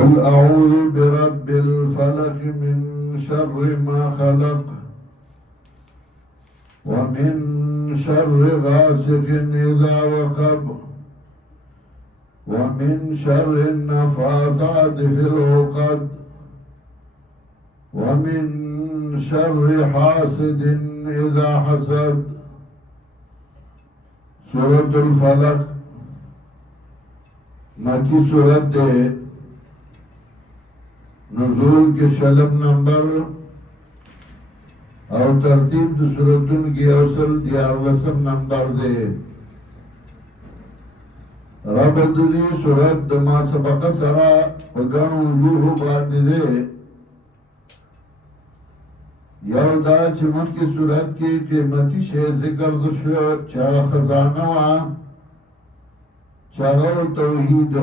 قل أعوذ برب الفلق من شر ما خلق ومن شر غاسق إذا وقب ومن شر النفاثات في العقد ومن شر حاسد إذا حسد. سورة الفلق مکی سورت دے، نزول کے شلم نمبر اور ترتیب دو سورتن کی اوصل 11 نمبر دے. رب دی سورت دما سبق سرا وگانو وجوہ باندې دے. یو دا چې مخکې سورت کې قیمتي شی ذکر شو چا خزانه وا چاغو توحید.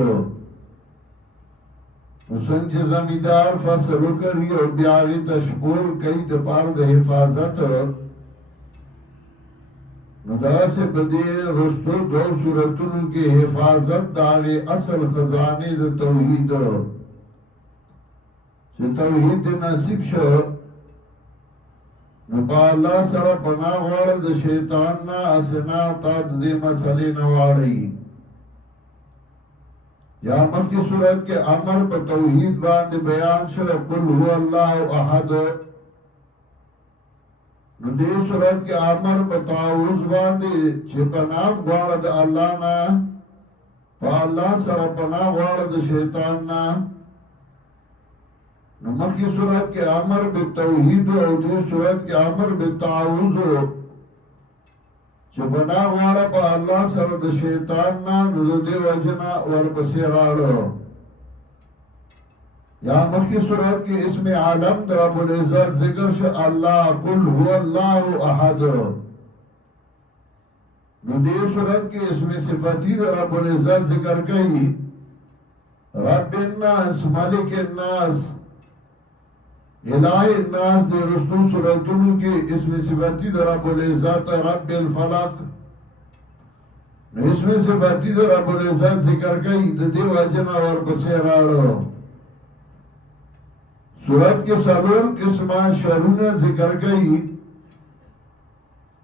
څنګه زمیدار فصل کوي او بیا یې تشکول کوي د پاره د حفاظت. نو دا سے بدی رستو دو صورتونو کې حفاظت داغه اصل خزانه د توحید چې توحید نصیب شو نو با الله سره پناه غواړه د شیطان نه اسنا تا د مسلې نه واړی. یا مخی صورت کے امر پا توحید باندې بیان شو قل هو اللہ احد. نو دے صورت کے امر پا تعوذ باندې چه پنام غواړه د اللہ نا پا اللہ سر پناہ غواړه د شیطان نا. نو مخی صورت کے امر پا توحید او دے صورت کے امر پا تعوذ چه پناہ غواړه په الله سره د شیطان نه نو د دې وجنا ورپسې راړو. یا مخکې صورت کې اسم عالم د رب العزت ذکر شو الله قل هو الله احد. نو دې صورت کې اسم صفاتی د رب العزت ذکر کړي رب الناس مالک الناس الہ الناس. دے رستو صورتونو کی اسم صفاتی در رب العزت رب الفلق. اسم صفاتی در رب العزت ذکر کئی دی وجنا ورپسې راړو. صورت کے سلور قسمہ شرونه ذکر کئی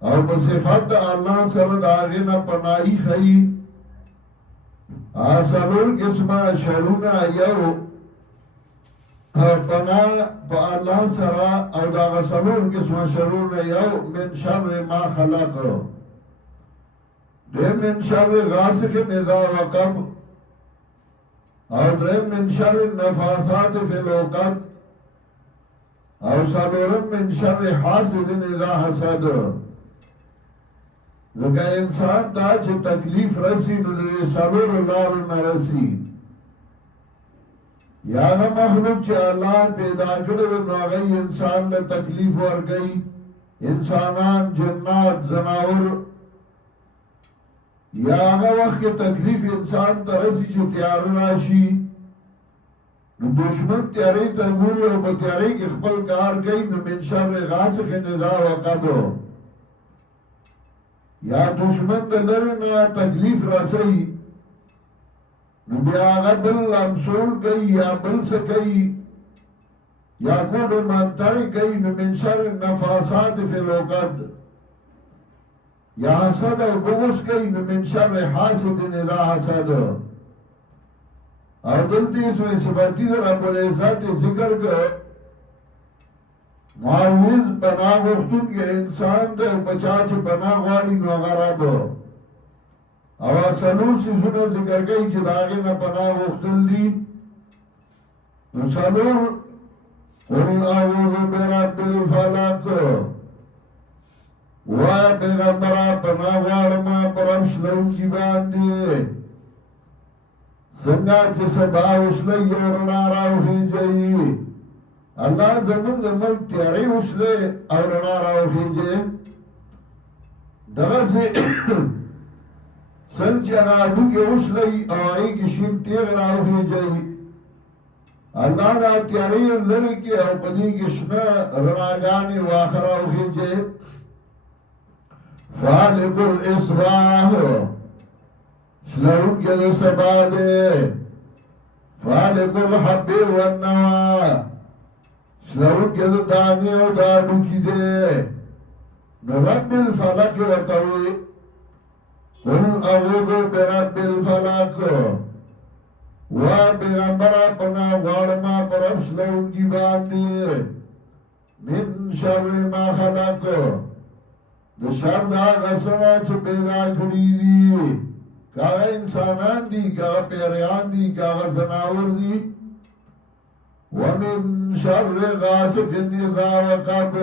او په صفات اللہ سره د هغې نه پناهي ښیي. سلور قسمه شرونه یو پناہ پا اللہ سرا او دا غسلور قسم شرور یو من شر ما خلق دے من شر غاسق اذا وقب او دے من شر النفاثات فی العقد او سلورم من شر حاسد اذا حسد. لکہ انسان دا چه تکلیف رسی نو دے سلور لار نرسی. یا نا مخلوق چه اللہ پیدا کرده نو آگئی انسان نے تکلیف ورگئی. انسانان جنات زناور یا آگا وقت کے تکلیف انسان ترسی چه تیار راشی نو دشمن تیاری تگوری و بتیاری کی خپل کار گئی نو من شر غاسق اذا وقب. یا دشمن دلرنا تکلیف رسی نو بیا آغا بل امسول گئی یا بل سکئی یا کوڈ منتری گئی نو من شر نفاسات فی العقد یا حسد او بغس گئی نو من شر حاسد اذا حسد. او دلتی اس میں صفاتی در رب العزت ذکر کر معاوض پناہ وقتون کے انسان دے بچاچ پناہ غالی نو غرب. او سلور سیزونه ذکر گئی چه داغی نا پناہ وقتل دی. نو سلور قل اعوذ برب الفلق وایا پیغمبرہ پناہ وارما پرم شلون کی باندی سنگا چه سبا وشلی ورنا راوحی جئی. اللہ زمین زمین تیاری وشلی ورنا راوحی جئی دغا سے سنچ اگا ڈوکی وشلی آئی کشین تیغ راوحی جئی. اللہ را تیاری لرکی او پدی کشنا رناگانی واخر راوحی جئی. فالق الاصباح شلون کے دے سبا دے فالق الحب والنوى سلون كده داني او دادو كده رب الفلق وطوي قل اعوذ برب الفلق وبغمبر اپنا غارما پرف سلون کی باندی من شر ما خلق د شر دا غسنا چې پیدا کړی دي کاغه انسانان دي کاغه پیریان دي کاغه زناور دي ومن شر غاسق اذا وقب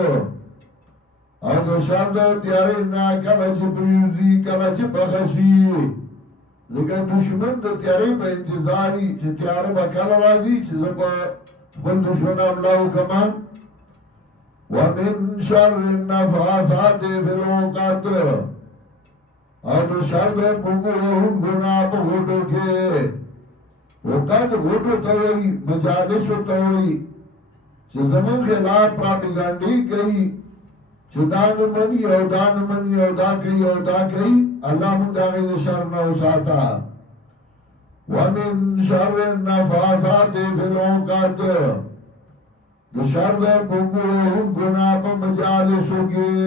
او د شر د تیارې نه کله چې پریوزي کله چې بخشي لکه دشمن د تیارې په انتظاري چې تیاره به کله راځي چې زه به خپل دشمن حمله وکړم ومن شر النفاثات في العقد او د شر د بګورون ګنا په غوټو کې وقد غوټو ته وي مجالس ته وي چې زمون خلاف پروپاګاندا کوي چې دان مني او دان مني او دا کوي او دا کوي الله موږ دا غي شر نه وساته ومن شر النفاثات في العقد د شر د بګورون ګنا په مجالسو کې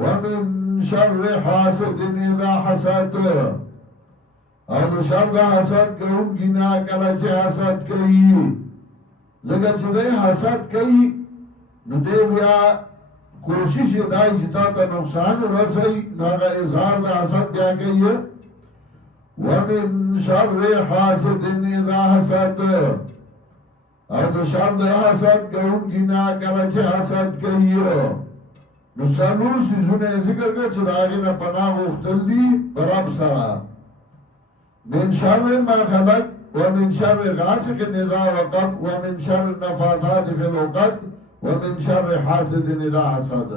ومن شر حاسد اذا حسد او د شر د حسد کوم گنا کله چې حسد کوي لکه چې د حسد کوي نو دی بیا کوشش دای چې تا ته نقصان ورسوي نو هغه اظهار د حسد بیا کوي ومن شر حاسد اذا حسد او د شر د حسد کوم گنا کله چې حسد کوي نو سالور سیزونه ذکر کړه چې داغه نه پناه وختل دي رب سره من شر ما خلق ومن شر غاسق اذا وقب ومن شر النفاثات في العقد ومن شر حاسد اذا حسد